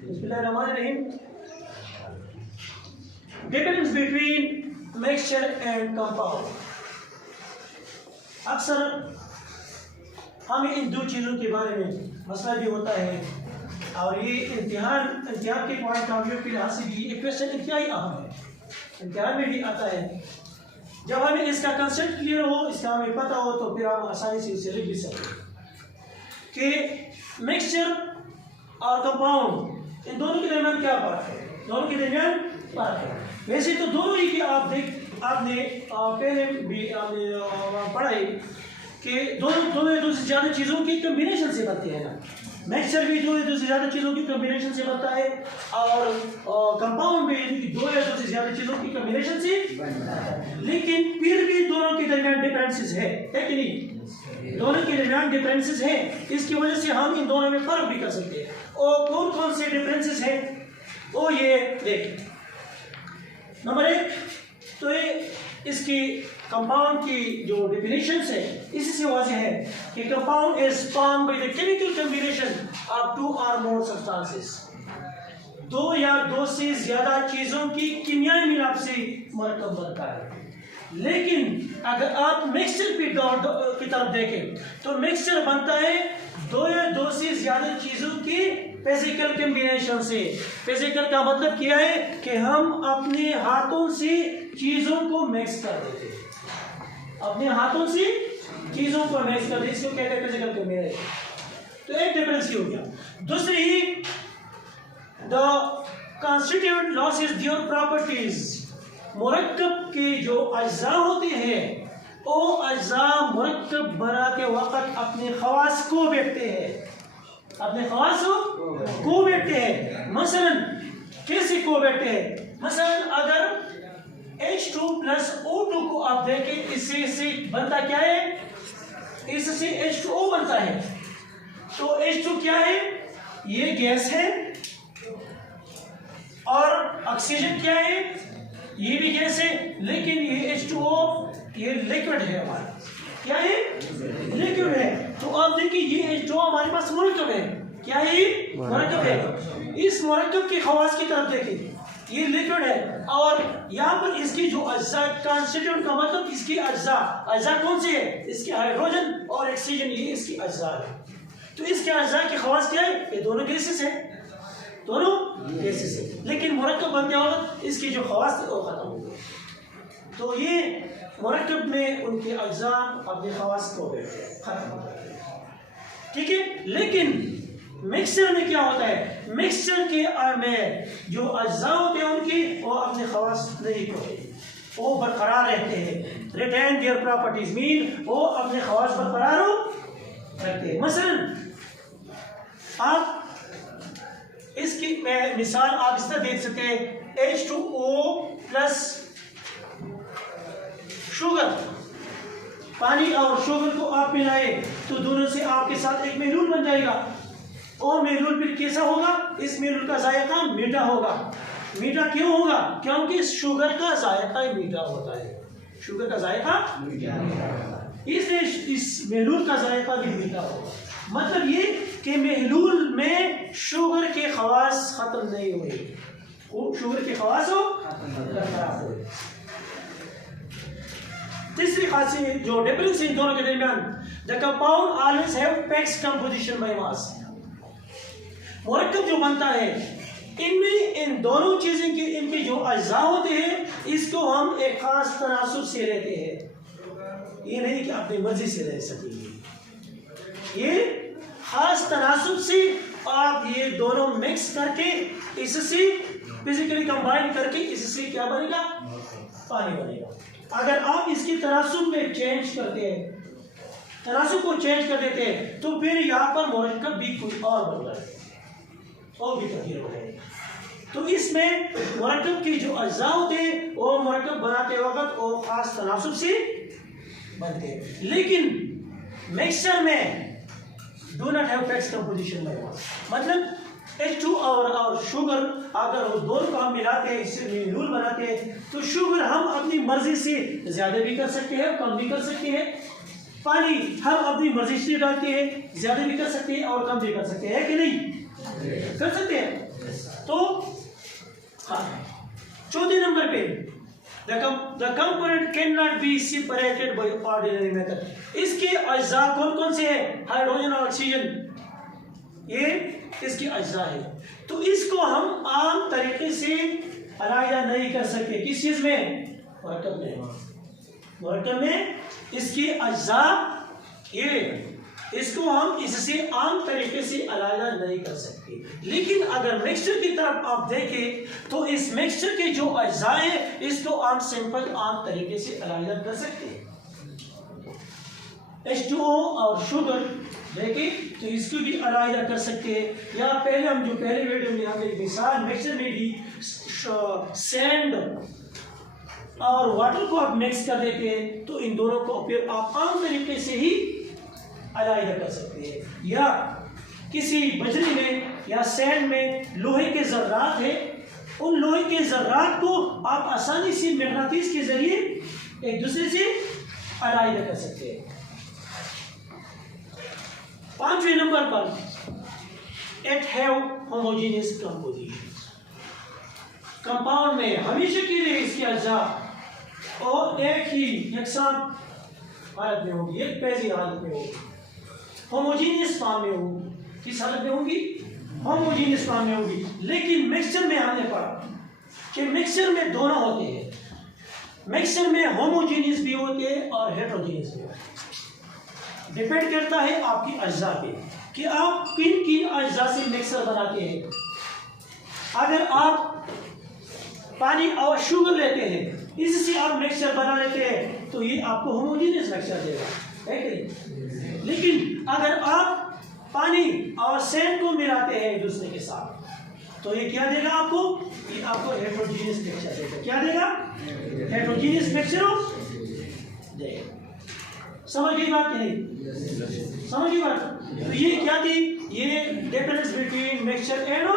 बिस्मिल्लाहिर्रहमानिर्रहीम। Difference between mixture and compound. अक्सर हमें इन दो चीज़ों के बारे में मसला भी होता है और ये इम्तिहान के पॉइंट ऑफ व्यू के लिहाज से भी एक क्वेश्चन इंतहाई अहम है, इम्तिहान में भी आता है। जब हमें इसका कंसेप्ट क्लियर हो, इसका हमें पता हो, तो फिर हम आसानी से इसे लिख भी सकते कि मिक्सचर और कंपाउंड इन दोनों के दरमियान क्या फर्क है। दोनों के दरमियान फर्क है। वैसे तो दोनों ही के आपने पहले भी पढ़ा है कि दो से ज़्यादा चीज़ों की कम्बिनेशन से बनते हैं ना। मिक्सचर भी दो से ज़्यादा चीज़ों की कम्बिनेशन से बनता है और कंपाउंड भी दो से ज़्यादा चीज़ों की कम्बिनेशन से बनता है। लेकिन फिर भी दोनों के दरमियान डिफरेंसेस है कि नहीं? दोनों के दरमियान डिफरेंसेस है। इसकी वजह से हम इन दोनों में फ़र्क भी कर सकते हैं। और कौन कौन से डिफरेंसेस हैं वो ये देखें। नंबर 1 तो ये इसकी कंपाउंड की जो डेफिनेशंस है इसी से वाज़ेह है कि compound is formed by the chemical combination of 2 और मोर सब्सटेंसेस। 2 या 2 से ज्यादा चीजों की कीमियाई मिलाप से मरकब बनता है। लेकिन अगर आप मिक्सचर की तरफ देखें तो मिक्सचर बनता है 2 या 2 से ज्यादा चीजों की फिजिकल कॉम्बिनेशन से। फिजिकल का मतलब क्या है कि हम अपने हाथों से चीजों को मिक्स कर देते हैं। अपने हाथों से चीजों को मिक्स कर देते, इसको कहते हैं फिजिकल कॉम्बिनेशन। तो एक डिफरेंस हो गया। दूसरी, the constituent loses their properties. मुरक्कब के जो अज्जा होते हैं वो अज्जा मुरक्कब बनाते वक्त अपने खवास को बेचते हैं, अपने खवास को बेचते हैं। मसलन कैसे को बेचते हैं? मसलन अगर H2 प्लस O2 को आप देखें, इससे बनता क्या है? इससे H2O बनता है। तो H2 क्या है? ये गैस है और ऑक्सीजन क्या है? ये भी गैस है। लेकिन ये H2O ये लिक्विड है हमारा। क्या है? लिक्विड है। तो आप देखिए ये H2O हमारे पास मुरक्कब है। क्या है? ये मुरक्कब है। इस मुरक्कब के खवास की तरफ देखिए, ये लिक्विड है और यहाँ पर इसकी जो अज्जा कॉन्स्टिट्यूएंट का मतलब इसकी अज्जा कौन से है? इसके हाइड्रोजन और ऑक्सीजन, ये इसकी अज्जा है। तो इसके अज्जा के खवास क्या है? ये दोनों गैसेस है, दोनों गैसेस है। लेकिन मुरक्कब बनते वक्त इसकी जो खवास थे वो खत्म हो गए। तो ये मुरक्कब में उनके अज्जा अपने खवास को खत्म हो गए। ठीक है। लेकिन मिक्सचर में क्या होता है? मिक्सचर के में जो अज्जा होते हैं उनकी वो अपने खवास नहीं खोते, वो बरकरार रहते हैं। रिटेन देयर प्रॉपर्टीज मीन वो अपने खवास बरकरार रखते हैं। मसलन आप इसकी मिसाल आप इस तरह देख सकते हैं, H2O प्लस शुगर, पानी और शुगर को आप मिलाए तो दोनों से आपके साथ एक महलूल बन जाएगा। और महलूल फिर कैसा होगा? इस महलूल का जायका मीठा होगा। मीठा क्यों होगा? क्योंकि शुगर का जायका मीठा होता है। शुगर का जायका मीठा होता है, इसलिए इस महलूल का जायका भी मीठा होगा। मतलब ये कि महलूल में शुगर के खवास खत्म नहीं हुए, शुगर के खवास बरकरार हुए। तीसरी खासियत जो डिफरेंस इन दोनों के दरमियान, the compound always have fixed composition by mass. मुरक्कब जो बनता है इनमें इन दोनों चीजें के इनके जो अज्जा होते हैं इसको हम एक खास तनासुब से रहते हैं। ये नहीं कि अपनी मर्जी से रह सकेंगे, ये खास तनासुब से आप ये दोनों मिक्स करके इससे फिजिकली कंबाइन करके इससे क्या बनेगा? पानी बनेगा। अगर आप इसकी तनासुब में चेंज करते हैं, तनासुब को चेंज कर देते हैं तो फिर यहाँ पर मुरक्कब भी कुछ और बन जाएगा और भी तब्दील हो जाएगा। तो इसमें मुरक्कब की जो अज्जा होते हैं वो मुरक्कब बनाते वक्त वो खास तनासुब से बनते हैं। लेकिन मिक्सचर में do not have fixed composition by मास। मतलब H2 और शुगर अगर वो दोनों को हम मिलाते हैं, इससे महलूल बनाते हैं, तो शुगर हम अपनी मर्जी से ज्यादा भी कर सकते हैं, कम भी कर सकते हैं। पानी हम अपनी मर्जी से डालते हैं, ज्यादा भी कर सकते हैं और कम भी कर सकते हैं कि नहीं? कर सकते हैं। तो हाँ, चौथे नंबर पे the component cannot be separated by ordinary method. इसके अज्जा कौन कौन से हैं? हाइड्रोजन और ऑक्सीजन, ये इसके अज्जा है। तो इसको हम आम तरीके से अलग नहीं कर सकते। किस चीज में? मरकब में। मरकब में इसके अज्जा ये, इसको हम इससे आम तरीके से अलग नहीं कर सकते। लेकिन अगर मिक्सचर की तरफ आप देखें तो इस मिक्सचर के जो अज्जा है इसको हम सिंपल आम तरीके से अलग कर सकते हैं। H2O और शुगर देखें तो इसको भी अलग कर सकते हैं। या पहले हम जो पहले वीडियो में हमने मिसाल मिक्सचर में भी सैंड और वाटर को आप मिक्स कर देते हैं तो इन दोनों को फिर आप आम तरीके से ही अलग कर सकते हैं। या किसी बजरी में या सैंड में लोहे के ज़र्रात है, उन लोहे के ज़र्रात को आप आसानी से मैग्नेटिज्म के जरिए एक दूसरे से अलग कर सकते हैं। पांचवें नंबर पर it have homogeneous composition. Compound में हमेशा के लिए इसके अज्जा और एक ही यकसान हालत में होगी, एक पहली हालत में होगी, होमोजेनियस फॉर्म में होगी। किस हालत में होगी? होमोजेनियस फॉर्म में होगी। लेकिन मिक्सचर में हमने पढ़ा कि मिक्सचर में दोनों होते हैं, मिक्सचर में होमोजेनियस भी होते हैं और हेटेरोजेनियस भी होते हैं। डिपेंड करता है आपकी अज्जा पे कि आप किन किन अज्जा से मिक्सर बनाते हैं। अगर आप पानी और शुगर लेते हैं, इससे आप मिक्सचर बना लेते हैं तो ये आपको होमोजेनियस मिक्सचर देगा, है कि? लेकिन अगर आप पानी और सैंड को मिलाते हैं एक दूसरे के साथ तो ये क्या देगा आपको? ये आपको हेटेरोजेनियस मिक्सचर देगा। क्या देगा? हेटेरोजेनियस मिक्सचर देगा। समझ गई बात? नहीं समझ गई बात? तो ये क्या थी? ये डिफरेंस बिटवीन मिक्सचर एंड